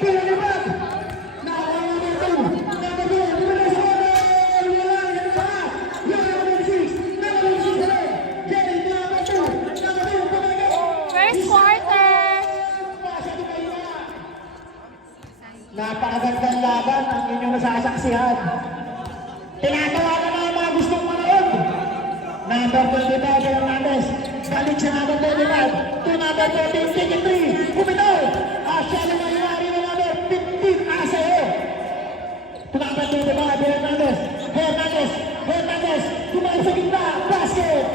pinalipad. Nakawala number 2. Number 2, lumalas sa order. Wala, yan pa. Yung number 6. Number 6 ulit. Jerry, number 2. Number 2, pumagay. First quarter. Masyado kayo na. Napakagandang laban ang inyong masasaksihan. Tinatawagan na ang mga gustong manood. Number 25, Hernandez. Balik sa number 25. To number 14, ticket 3. Bumitaw. Asya na mayari na number 15. Aseo. To number 25, Hernandez. Hernandez. Hernandez. Kumain sa gitna. Basket.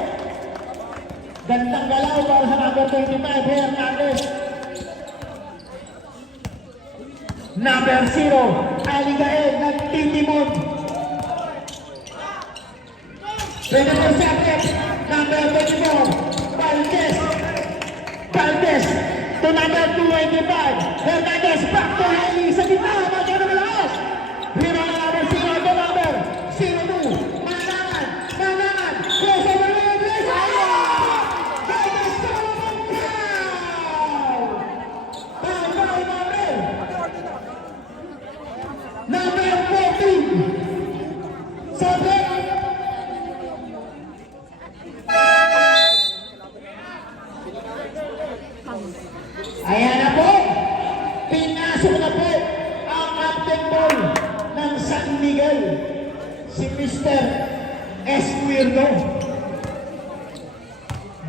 Gandang galaw para sa number 25, Hernandez. Number 0, Aligael. Nagtitimod. 24 seconds, number 24, Valdez. Valdez to number 285, Hernandez back to Haley sa gitna, magkano na malakas. Hero na number 0 to number 02, Manangan, Manangan, close over the place, Valdez Solomon Brown! Foul number 14, Sabre. Ayan na po, pinasok na po ang captain ball ng San Miguel, si Mr. Esquirno.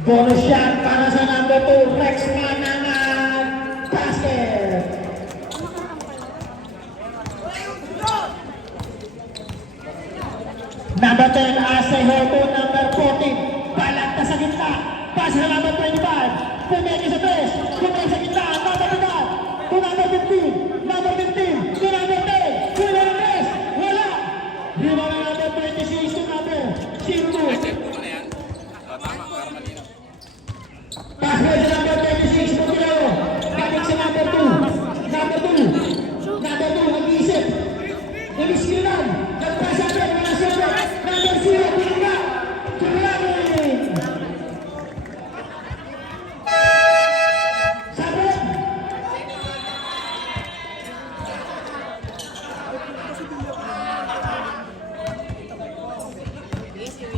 Bonus shot para sa number 2, Rex Manangan, basket. Number 10, Aseho to number 14, balat na sa gitna, pass sa number 25. Pumeke sa 3, pumeke sa gitna, number 5, to number 15, number 15, to number 10, to number 10, wala! Lima na number 26, to number 02. Password sa number 26, Mutilo. Balik sa number 2, number 2, number 2, nag-iisip. Nag-iskilan, nagpasabi, wala sabi, number 0, pinunga, Tulangin.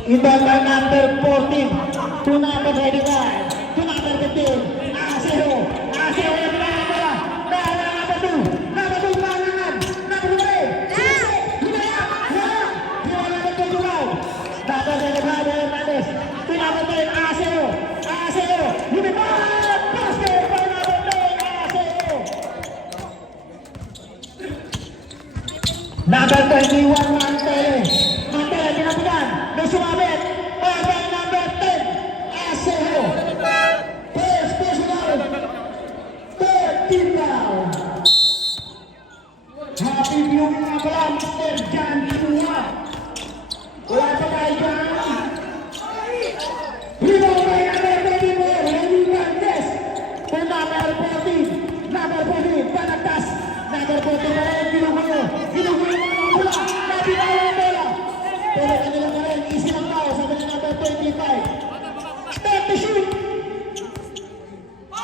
Ibaba number 14, to number 25, to number 15, Aseo, Aseo yung pinakabala, dahil number 2, Manangan, number 3, Sisi, Hinaya, Hinaya number 25, number 25, Hernandez, to number 10, Aseo, Aseo, lumipad, basket by number 10, Aseo. Number 21, Mantele, Mantele, pinapunan, sumabit, by number 10, Aseo. First personal, 13 down. Happy viewing na pala, Mr. John Chua. Wala pa tayo dyan. Rebound by number 24, Henry Valdez. To number 14, number 14, Panagtas. Number 14 pa rin, ginugulo. Ginugulo mga pula, nabitawan ang bola. Pero kanila pa rin, easy lang tao, sabi na number 25. Start to shoot!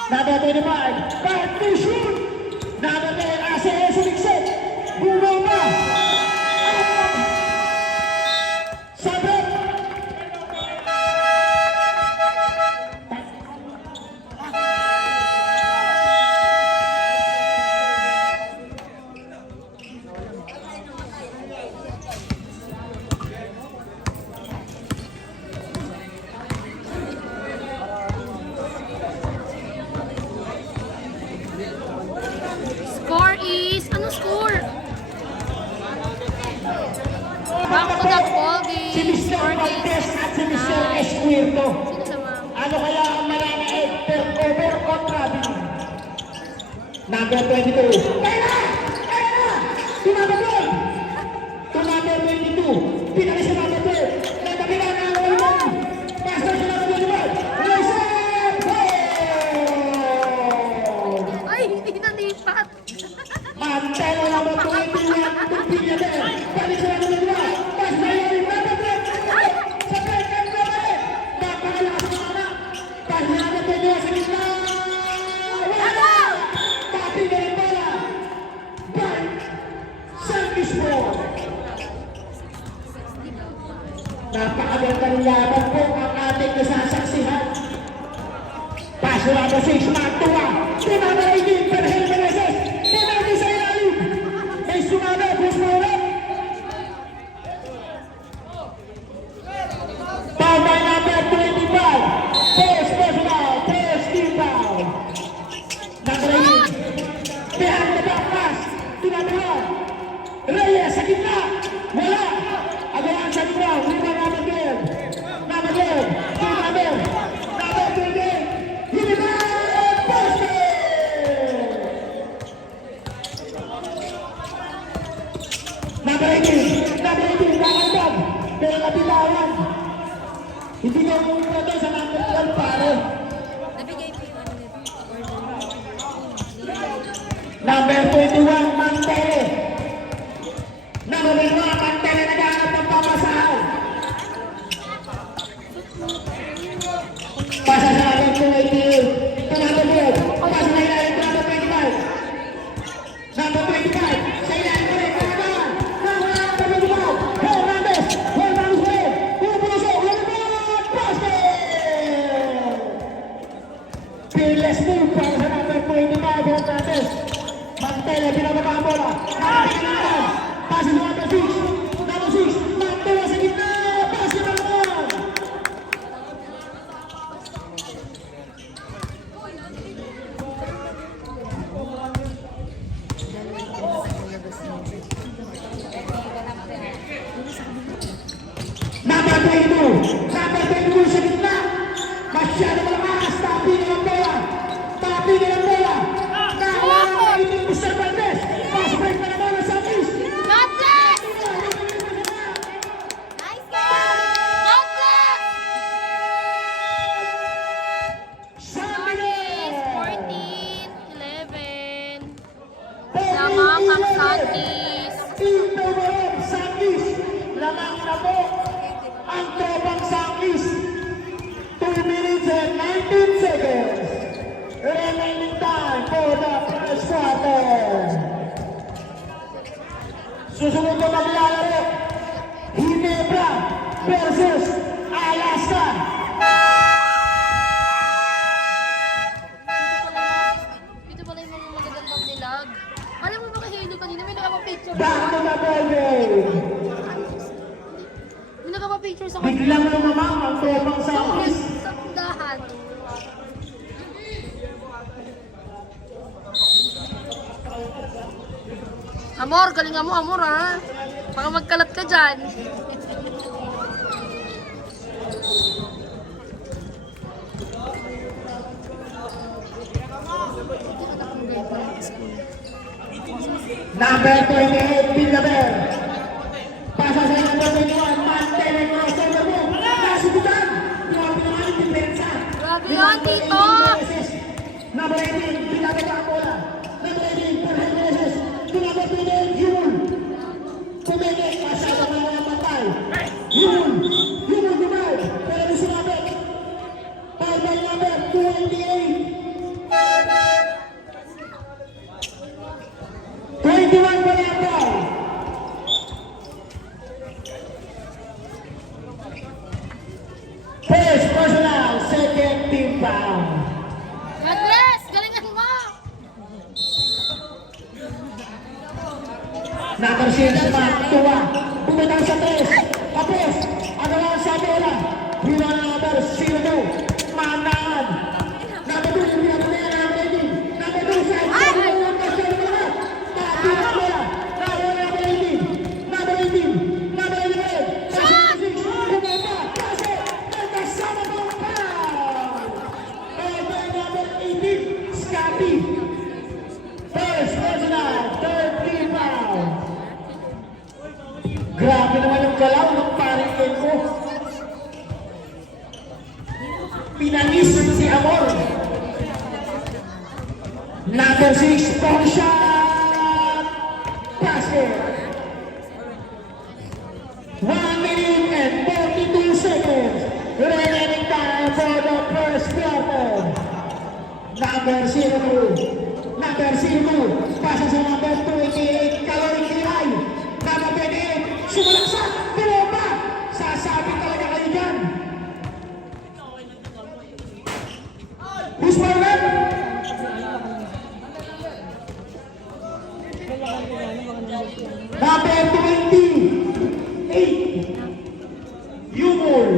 Number 25, start to shoot! Number 10, Aseo sumiksit! Bumaw na! Sabi! Score is, ano score? Back to the ball game. Si Mr. Score Valdez is at si Mr. Esquirno. Sino sa mga? Ano kaya ang malalaig? Turnover kontra din. Number 22. Kaya na! Kaya na! Tumabagay! To number 22. Pinali sa number 12. Nagkabila na ang ulit. Pastor sa number 25. Reset! Ay, hindi nalipat. Mantelo number 21. Tumpilya din. Balik sa number 25. Pastor sa number 12. Sa second number. Napakalakas ng anak. Pastor sa number 22 sa gitna. Wala! Tapi na rin pala. Napakalaban po ang ating nasasaksihan. Paso number 6, Mantua. Tinama 18, Perhel Meneses. Tinama sa ilalim. May sumama, push mo ulit. Foul by number 25. First personal, first team foul. Number 18. Behind the back pass. Tinama. Reyes sa gitna. Wala. Agawan sa gitna. Lima number 10. Number 10. Team number. Number 28. Hiliman Basket! Number 18. Number 18. Nakagdag. Pero nabitawan. Hindi ka pumunta doon sa number 12 pare. Nabigay po yung ano nito. Number 21, Mantele. Number 21, Mantele naghahanap ng pamasahan. Pasa sa akin 288. Number 12. Pasa na ilalim ko number 25. Number 25. Sa ilalim ko rin. Number 25. Hernandez. Hernandez rin. Pupulosok. Hernandez. Basket! Fearless move para sa number 25. Hernandez. Mantele, pinababa ang bola. Nakakalimutan. Pasa sa number 6. Number 6. Mantele sa gitna. Basketball naman. Number 22. Number 22 sa gitna. Masyado malakas. Tapi ng bola. Tapi ng bola. Nakawa ito yung Mr. Valdez. Pass break na naman ang Southeast. Godless! Nice game! Godless! Sundays, 14-11. Lamang ang Sundays. Ito ba yung Southeast? Lamang na po ang tropang Southeast. 2 minutes and 19 seconds. Remaining time for the first quarter. Susunod na maglalaro, Ginebra versus Alaska. Ito pala yung mga magagandang nilag. Alam mo ba kay Halo kanina, may nakapapicture Back to the ball game. May nakapapicture sa kanya. Biglang lumamang ang tropang Southeast. Sa kundahan. Amor, galing mo, Amor, ha? Baka magkalat ka dyan. Number 28, Pingaber. Pasa sa number 21, Mantele crossover move. Nasubukan. Yung pinamaling depensa. Grabe yan, Tito! Number 18, Pingaber ang bola. Number 18, Perhel Meneses. Number 28, Yul. Kumigit, masyado na mga patay. Yul. Yul Dumay. Pero di sumabit. Foul by number 28. 21 pa na foul. First personal, second team foul. Godless! Galingan mo! Number 6, Mantua. Bumitaw sa 3. Tapos, agawan sa bola. Hila na number 02. Manaan. Number 2, yung pinapalaya na number 18. Number 2, side. Number 7 na lahat. Tapi na bola. Number 18. Number 18. Number 11. Shot! Bumaba. Pase. Nagkasama ko ang foul. Over number 18, Scotty. First personal, third team foul. Grabe naman yung galaw ng paring ko. Pinanis si Amor. Number 6, pang shot. Basket. 1 minute and 42 seconds. Remaining time for the first quarter. Number 02. Number 02. Pasa sa number 28. Kaloy Kilay. Number 28. Sumalaksak. Pinova. Sasabi talaga kayo dyan. Number 28, Yumul.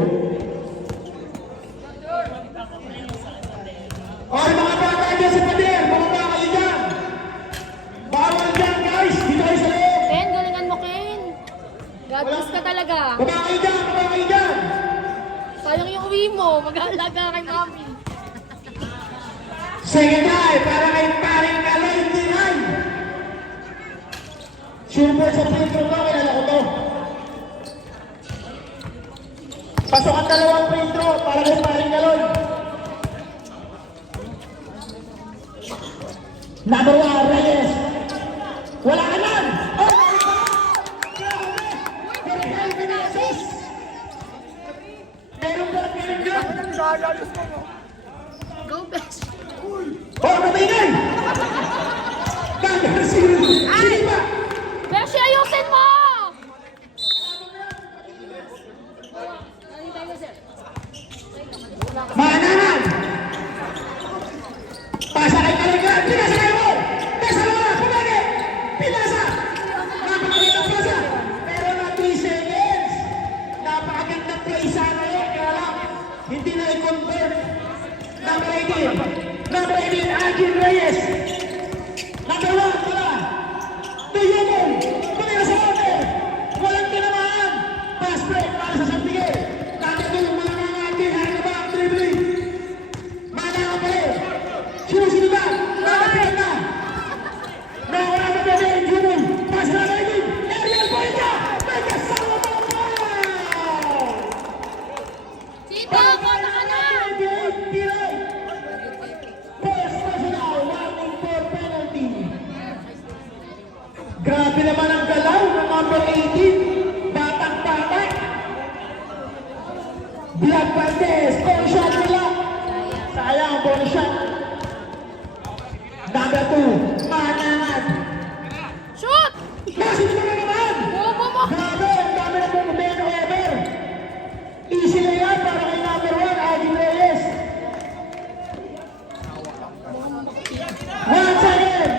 Oy, mga bata dyan sa pader, bumaba kayo dyan. Bawal dyan, guys. Dito kayo sa loob. Ken, galingan mo, Ken. God bless ka talaga. Baba kayo dyan, baba kayo dyan. Sayang yung uwi mo. Mag-aalaga kay mami. Sige tayo, para kay paring Kaloy Tinay. Super sa filtro ko, kilala ko to. Pasok ang dalawang filtro para kay paring Kaloy. Number 1, Reyes. Wala ka lang! Oh, meron ka lang dyan. Go, best. Oh, matingin! Number 0, Silipa. Beshi, ayusin mo! Manahan! Pasa kay Kalingan! Pinasa kayo mo! Pasa mga! Pumagi! Pinasa! Napakagandang pasa! Pero na 3 seconds! Napakagandang play sana yun! Kaya lang, hindi na i-convert. Number 18! Number 18, Agin Reyes! Number 1, wala! Tuyumon! Pumira sa order! Walang tinamaan! Pass break para sa San Miguel! Number 2, mga mga Agin! Harga ba ang dribbling? Mana ka pa rin! Sino ba? Nakapit na! Nakawala na ba yung Jumon? Pass na natin! Ariel Boyka! May kasama mo pa! Tito, bota ka na! 28 Pilay! First personal, warning for penalty. Grabe naman ang galaw ng number 18. Batang-bata. Black Pantes, bonus shot nila. Sayang, bonus shot. Number 2, Manangat. Shoot! Message mo na naman! Bobo mo! Grabe, ang dami na pong men over. Easy na yan para kay number 1, Agin Reyes. Once again.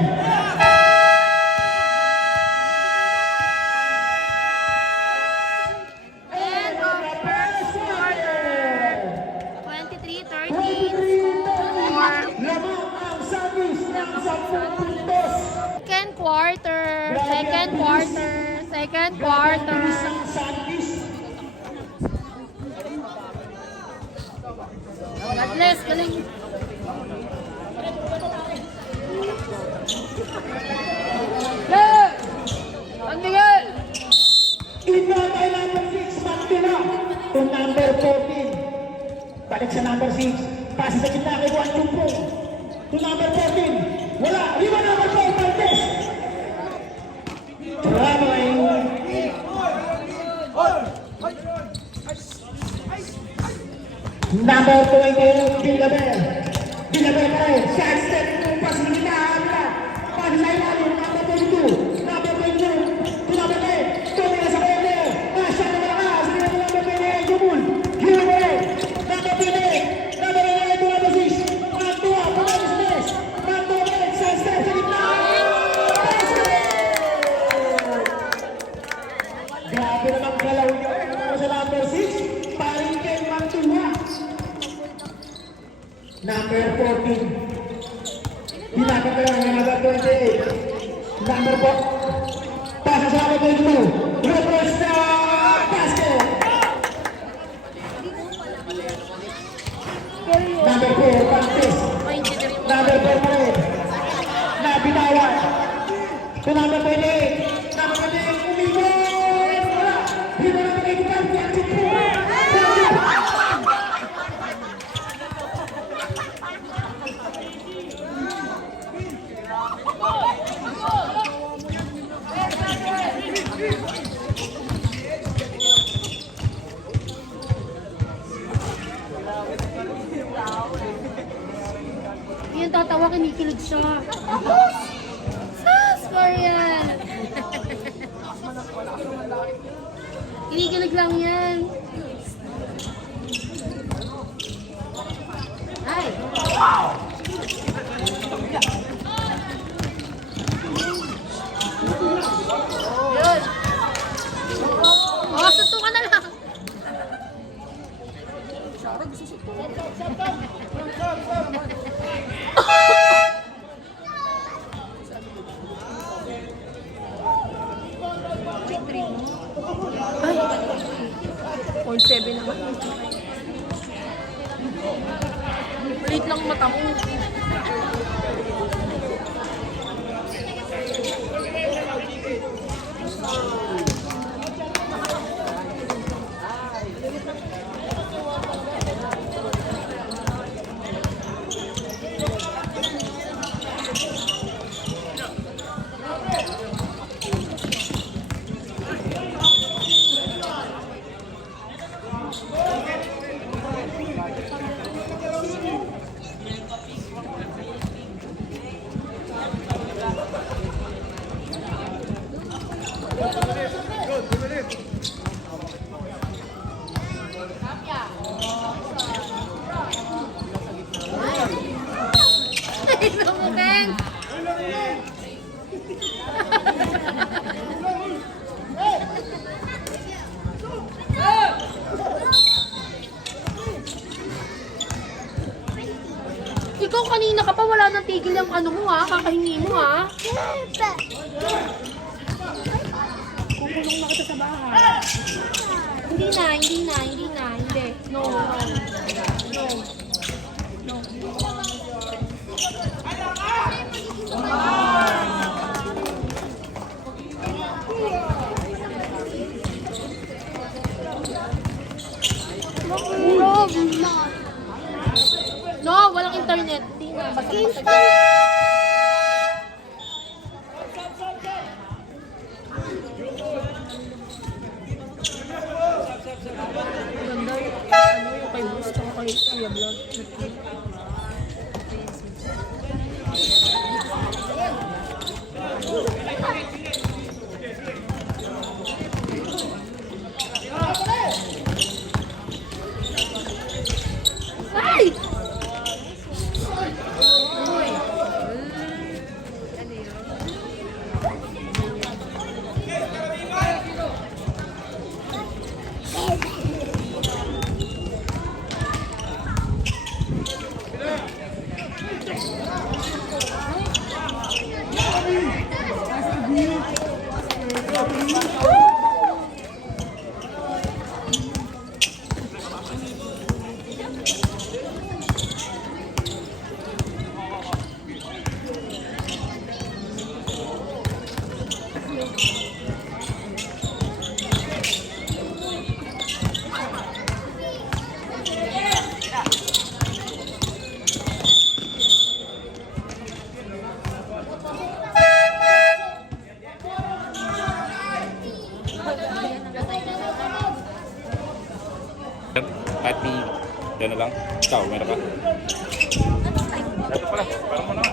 End of first quarter. 23-13 score. Lamang ang service ng 10 puntos. Second quarter. Second quarter. Second quarter. Isang service. God bless. Galing. San Miguel! Inatay number 6, Mantila. To number 14. Balik sa number 6. Pasa sa gitna kay Juan Chumpong. To number 14. Wala. Lima number 4, Valdes. Traveling. Number 20, Vilabel. Vilabel pa rin. Side step. Pas sa gitna. Habla. Pas sa ilalim. Number 22. Number 22. To number 10. Tumira sa corner. Nasa na malakas. Hindi na number 28. Jumul. Jumul. Number 28. Number 28. To number 6. Mantua. Pagkakas Nes. Mantua ulit. Side step sa gitna. Basket! Grabe namang galaw niyo. Sa number 6. Paring kay Mantua. Number 14. Pinakit na lang yung number 28. Number 4. Pasa sa number 22. Reverse na basket. Number 4, Pantes. Number 4 pa rin. Nabitawan. To number 28. Number 28, umigos. Wala. Dito na magiging Pantes. Yung tatawa, kinikilig siya. Sas! Korean! Kinikilig lang yan. Ay! 1.7 naman. Late lang mata ko. Ito mo, Beng! Ikaw kanina ka pa, wala nang tigil yung ano mo ha, kakahingi mo ha. Kukulong na kita sa bahay. Hindi na. No. No, walang internet. Hindi na. Basta ganda yung kay Bruce tsaka kay Kuya Vlog. Ay! Pati, yan na lang. Ikaw, meron ka? Ito pala, parang mo na.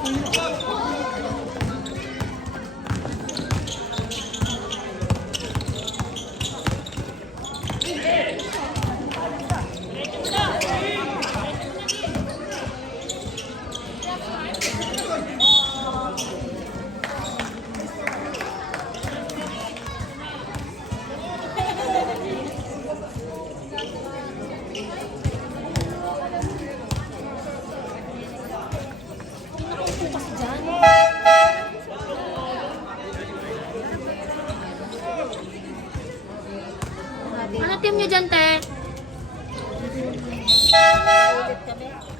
Nakaupo kasi dyan. Ano team niyo dyan, te?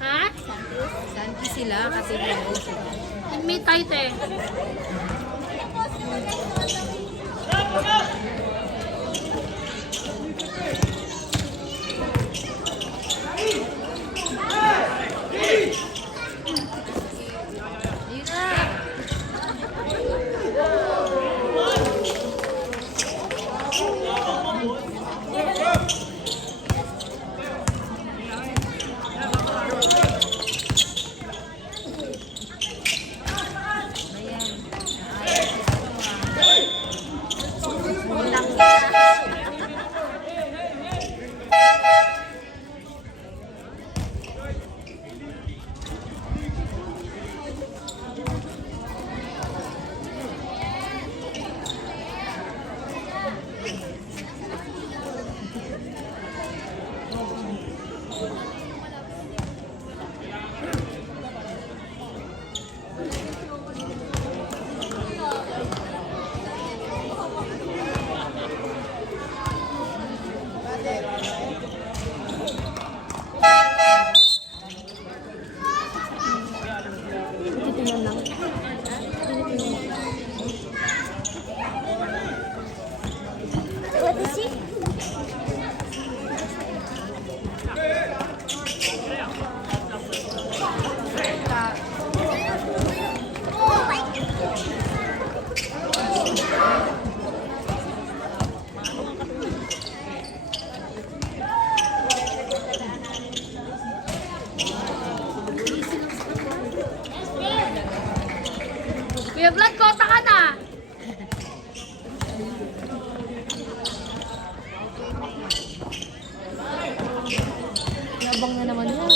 Ha? Santi sila kasi May tayo, te. yun na. What is it? Kuya Vlad, kota ka na! Nabang na naman yan.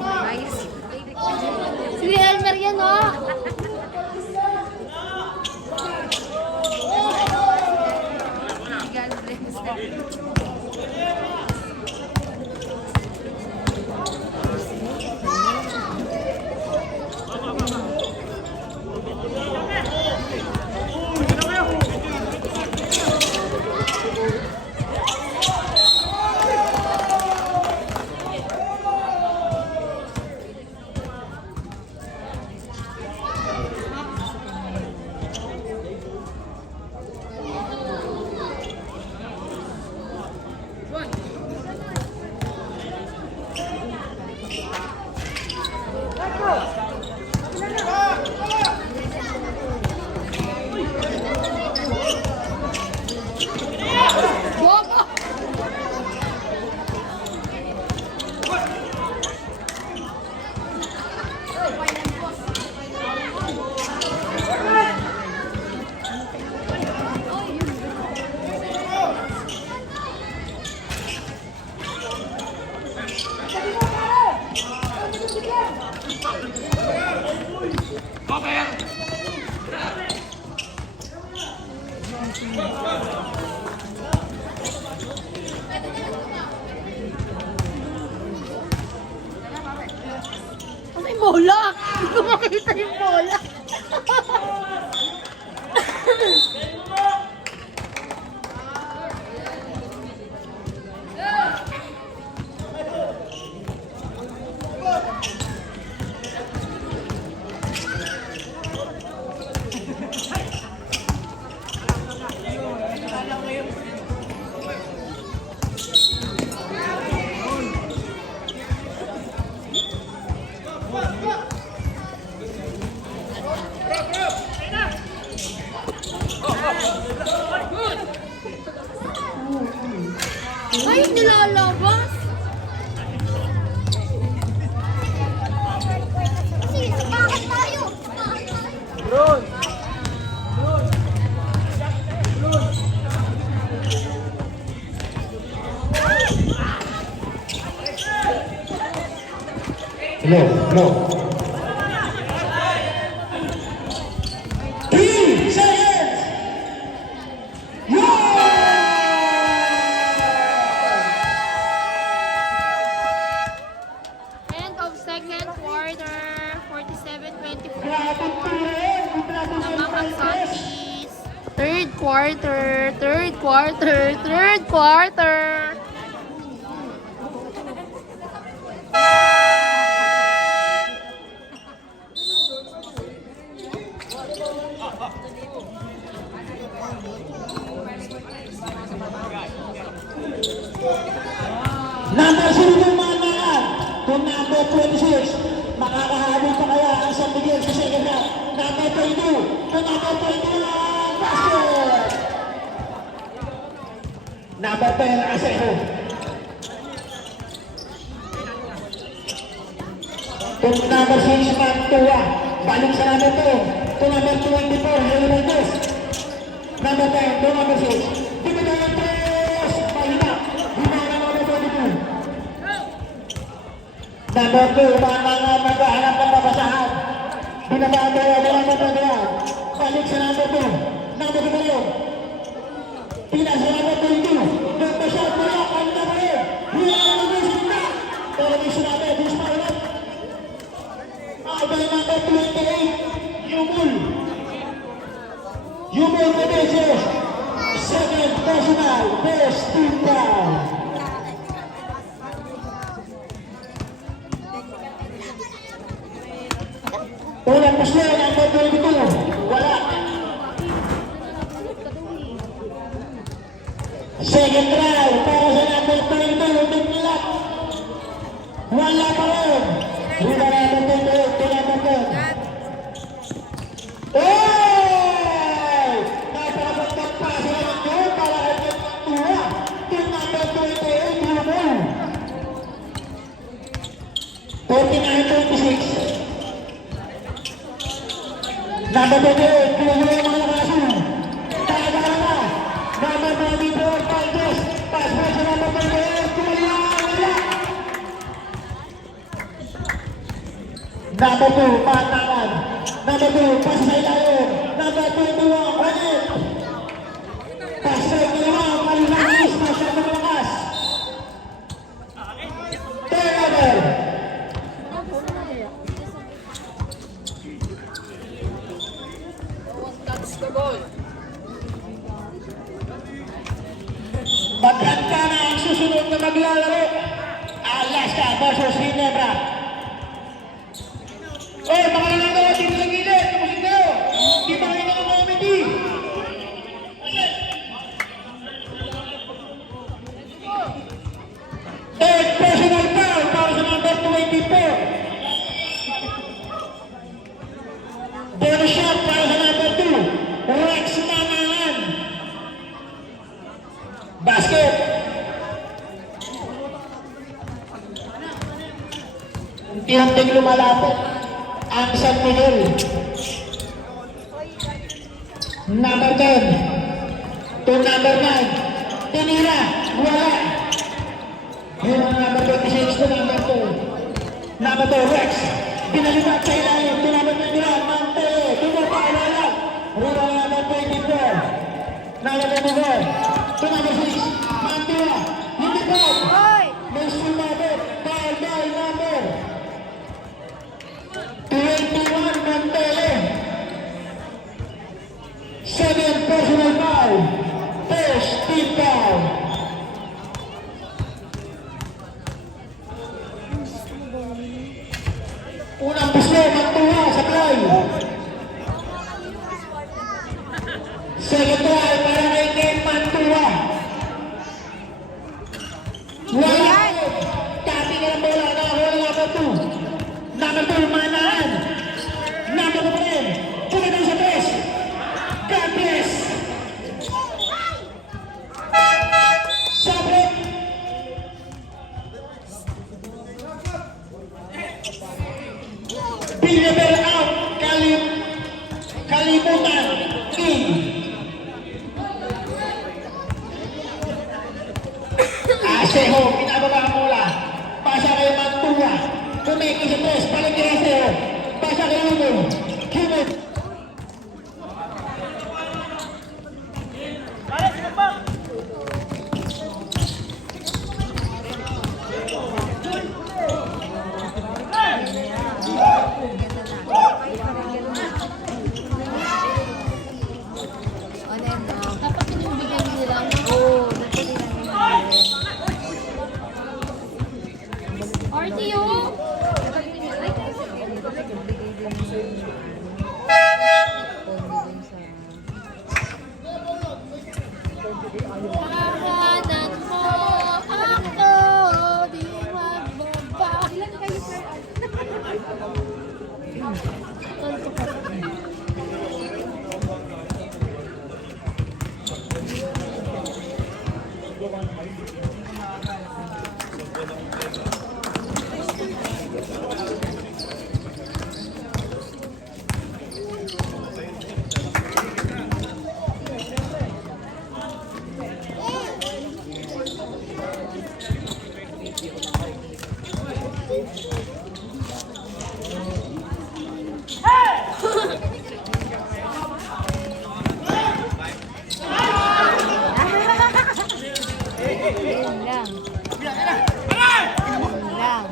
Ayos. Si Elmer yan, oh! God bless. May bola! Hindi ko makita yung bola. Low. 3 seconds! Yeah! End of second quarter, 47-24. Grabe po rin! Namakang Santis. Third quarter. Number 0 ng manangan to number 26. Makakahabol pa kaya ang San Miguel sa second half. Number 22 to number 21. Basket! Number 10, Asejo. To number 6, Mantua. Balik sa number 10. To number 24, Hernandez. Number 10 to number 6. Dito na yung 3. Mahina. Hina na number 22. Number 2, mga maghahanap ng babasahan. Binabaan kaya na number 21. Balik sa number 2. Number 2 yun. Pinasa number 22. Number shot mo lang. Ano na ba yun? Hina na number 6 na. Pero may sinabi, this pilot. By number 28, Yumul Meneses. Second personal, best team down. Unang puslo, number 22, wala. Second try, para sa number 22, Mignilap. Wala pa rin. Rida number 28, to number 10. Hey! Napakagandang pasa naman yun para kay Mantua. Team number 28, Yumul. 49-26. Number 28, kinukuha yung mga nakasun. Tagara na. Number 24, Paldes. Pass break sa number 28, Kuya, wala. Number 2, Pantangan. Number 2, pass sa ilalim. Number 21, Juanit. Pass break na naman, Malinanis. Masyado malakas. Turnover. Maghanda na ang susunod na maglalaro. Alaska versus Ginebra. Oy, mga lalaro, dito sa gilid. Tapusin kayo. Di ba kayo ng comedy? Third personal foul para sa number 24. Bonus shot para sa number 2. Rex Manangan. Basket. Unti-unting lumalapit ang San Miguel. Number 10 to number 9. Tinira. Wala. Yung number 26 to number 2. Number 2, Rex. Pinalipat sa ilalim. To number 21, Mantele. Tumapala lang. Rura number 24. Number 24. To number 6, Mantua. Hindi pa. May sumabit. Ball number 21, Mantele. 7 personal foul. First team foul. Unang puslo, Mantua sa play. Second try para kay Ken Mantua. Wala. Tapi ka ng bola. Nakakuha ng number 2. Number 2, Manaan. Number 2 pumunta sa press. God bless. Sabre. Billionaire out. Kalimutan. In. Asejo, pinababa ang bola. Pasa kay Mantua. Kumiki sa press. RTO! Hahanap mo ako, di magbaba. Ilan kayo, sir? Yun lang. Yun lang.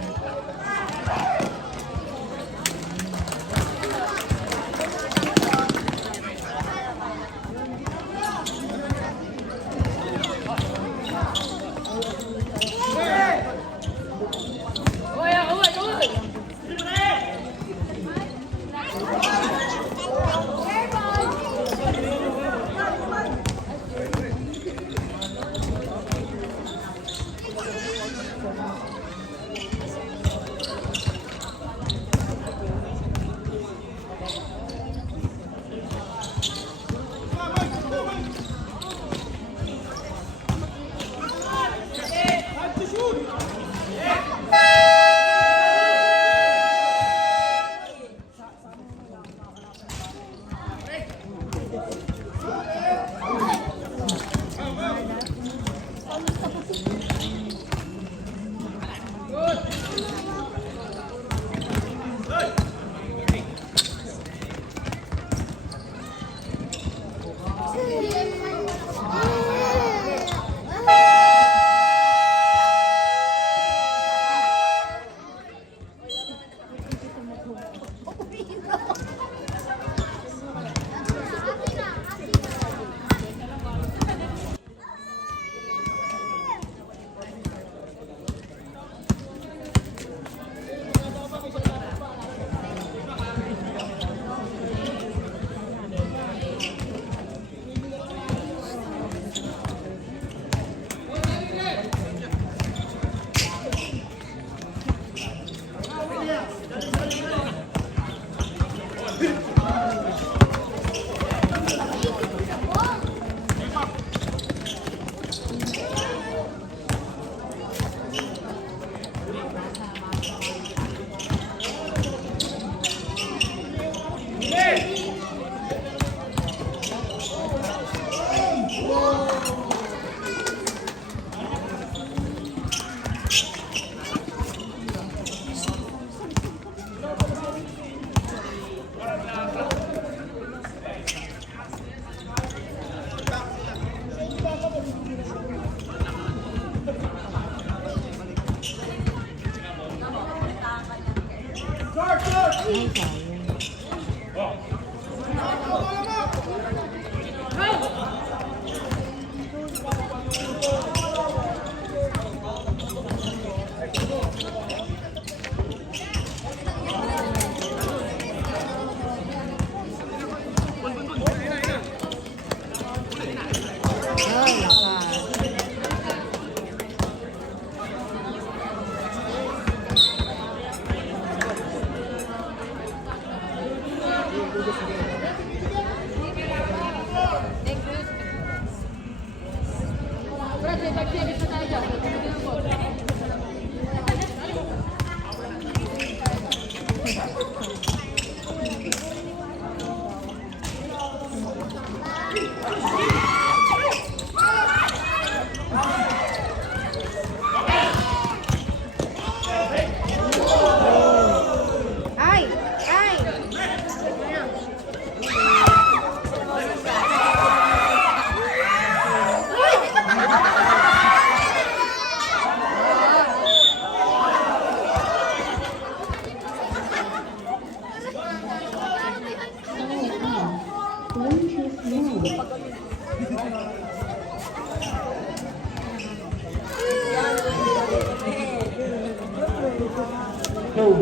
Go.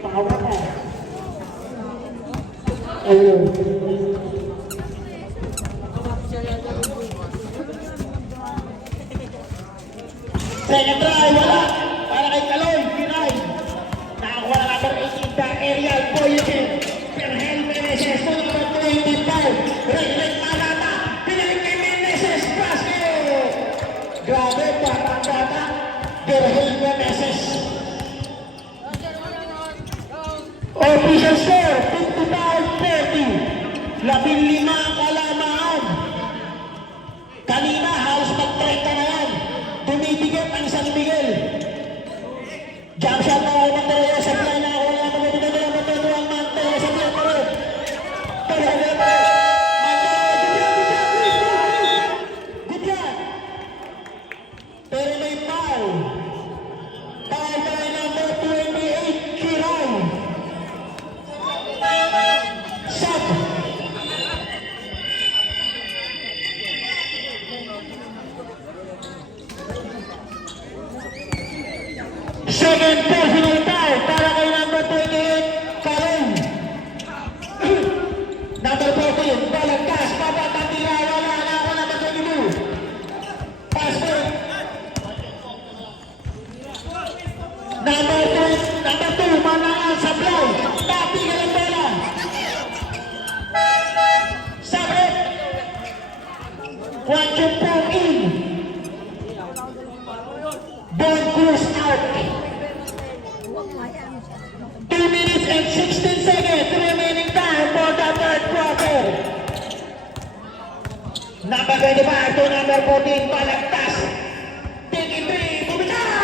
Pakawa ka. Ayun. Second try, wala. Para kay Kaloy, Pinay. Nakakuha na number 18 pa, aerial, Boyutin. Perhel Meneses, to number 25. Reynek Malata, pinalik kay Meneses, basket! Grabe, bata-bata. Perhel Meneses. Official score, 55-30. 15 kalamaan. Kanina, halos mag-30 na yan. Dumibigit ang San Miguel. Jump shot na ako Monterrey sa play na ako na magbibigan nila Monterrey ang Monterrey sa play na rin. Pero hanggang pa. Good job! Pero may foul. Foul by number 28, Kiray. Shot. Second personal foul para kay number 28, Karen. Number 14, balagkas, papatatira, wala na ako na magkalimu. Pass break. Number 2, manangan sa blow. Tapigan ang bola. Sabit. Juan Chumpong in. Ball goes out. 2 minutes and 16 seconds remaining time for the third quarter. Number 25 to number 14, balagtas. Taking three, bumitaw!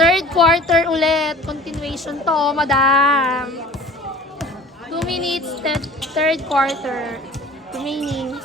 Third quarter ulit. Continuation to, madam. 2 minutes, third quarter. Remaining.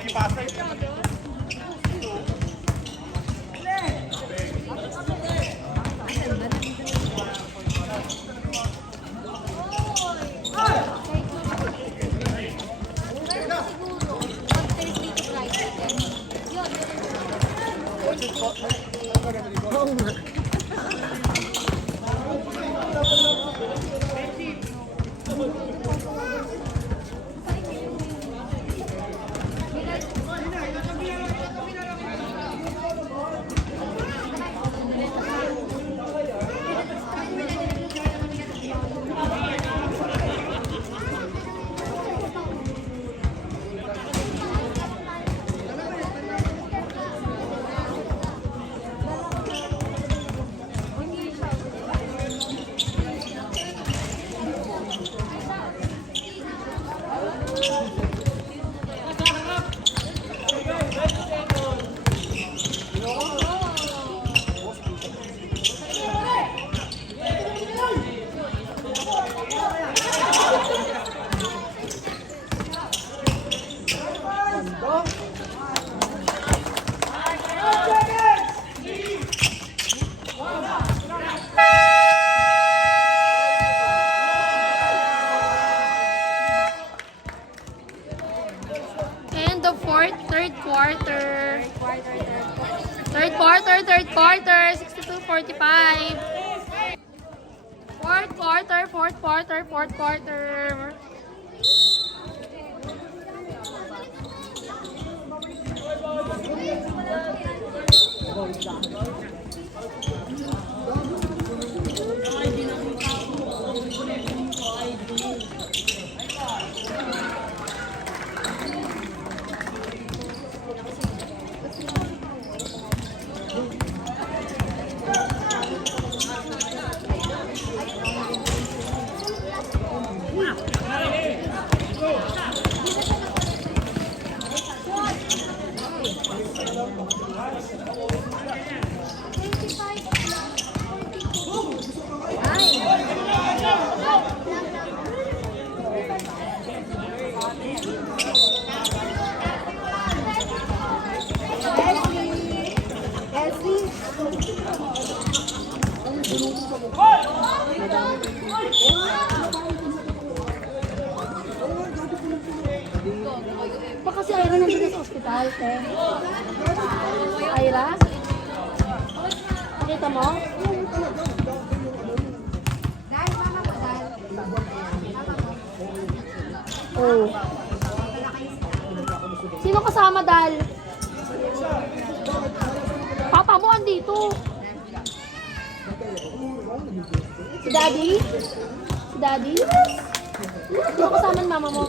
And the third quarter. Third quarter, 62-45. Fourth quarter. Pa kasi Ira nandun sa ospital, te. Ira? Nakita mo? Oh. Sino kasama, Dal? Papa mo andito. Si Daddy? Si Daddy? Sino kasama ng mama mo?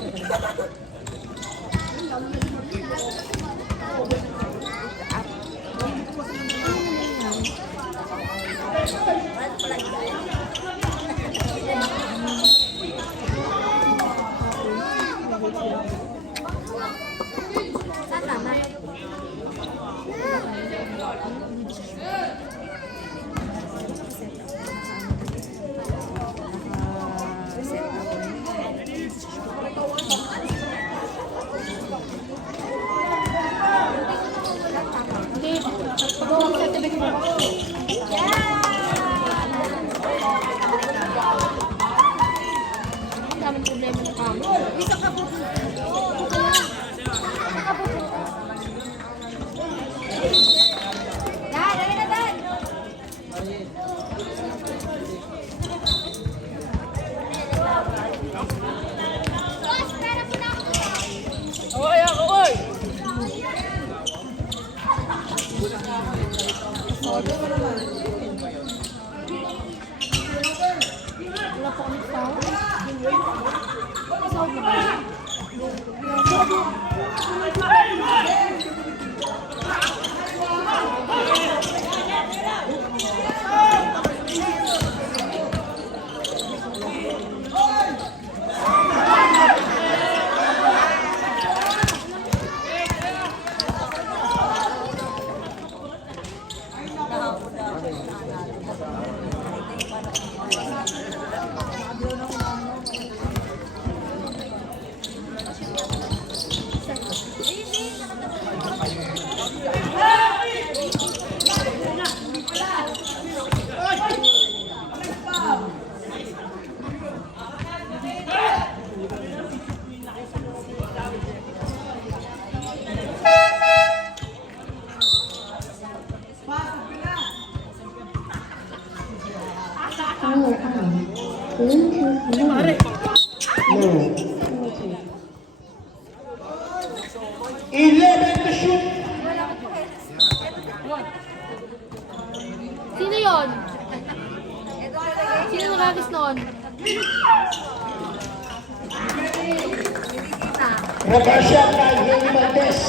Reversal kay Henry Valdez.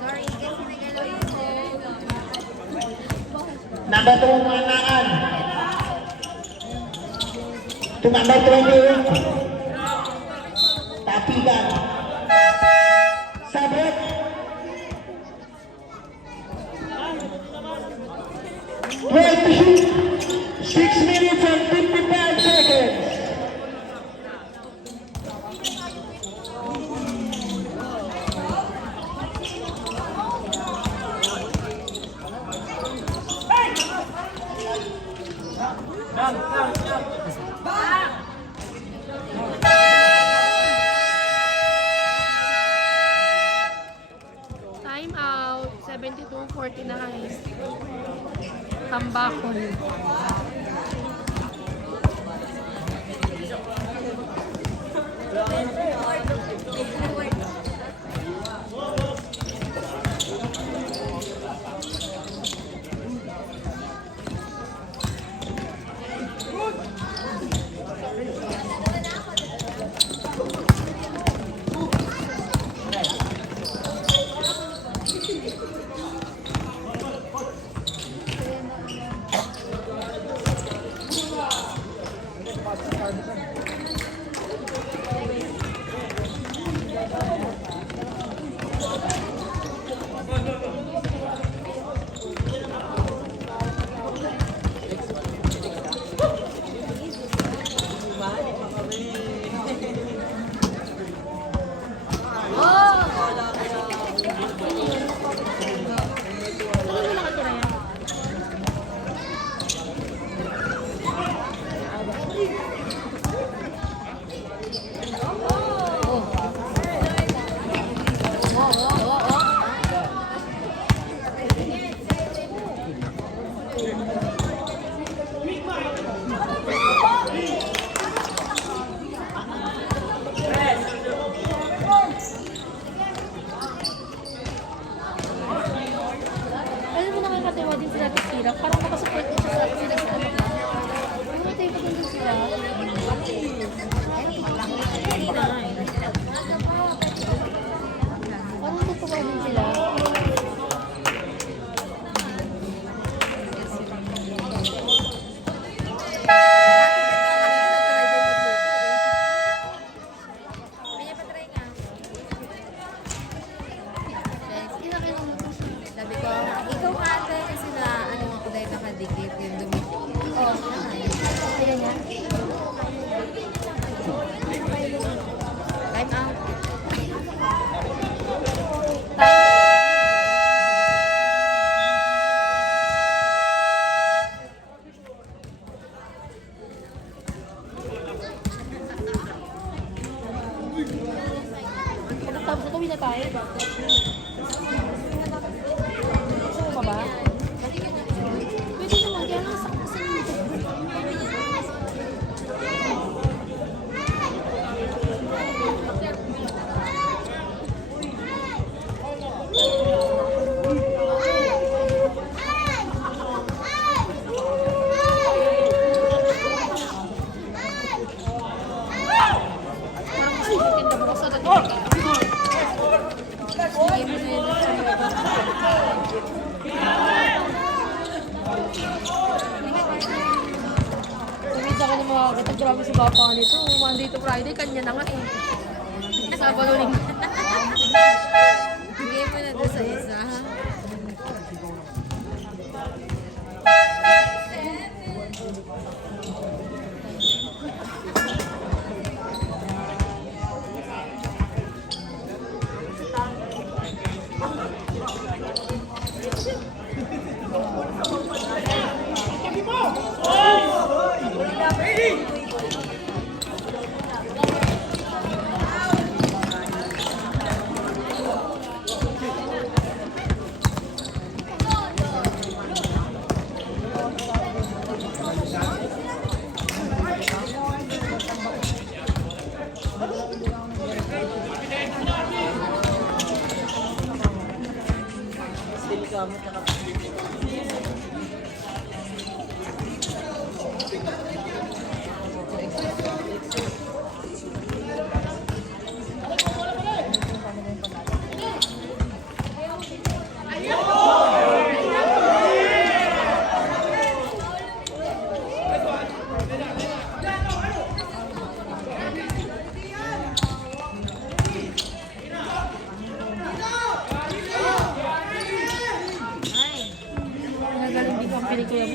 Sorry, kasi nag-alawin ko. Number 2, Manangan. To number 28. Tapigan. Sabret. 6 minutes and 55 seconds. Time out. 72-49. Tambakol. Alam mo nakakatawa din sila Tira. Parang nakasupport din siya sa sila sa kanila. Nakakatawa pa din sila. Parang natuwa din sila. Sabi ko, ikaw ate, kasi na ano ako dahil nakadikit yung dumi. Oh, ayan nga. Time out. Tapos na na tayo. Gusto mo pa ba? Pwede naman, kaya lang sa kasi Sabi ako ng mga katag, grabe si Papa nito. Monday to Friday, kanya na nga eh. Sabado linggo. Bigay mo na doon sa isa.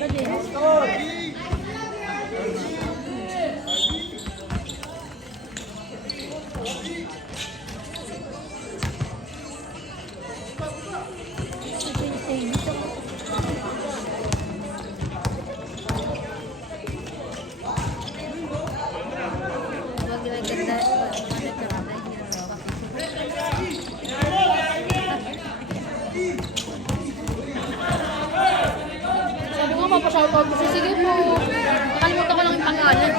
Wala din. Huwag ginaganda. Sabi ko, mapashoutout ko siya. Sige po. Nakalimutan ko lang yung pangalan.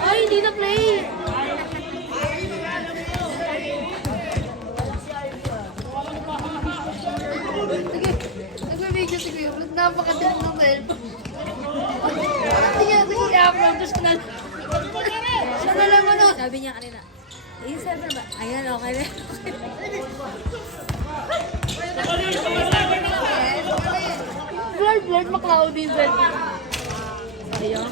Ay, hindi na play. Sige, nag-video si Kuya. Napakatilang ng cellphone. Sige, i-upload. Tapos ko na. Siya na lang ano. Sabi niya kanina, isa na ba? Ayan, okay na. Blurred, maklawdy yung cellphone. Ayun.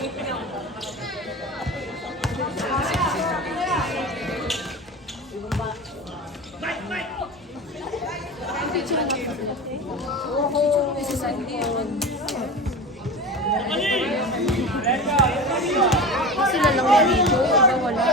Sila lang yung video, iba wala.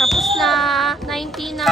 Tapos na 19 na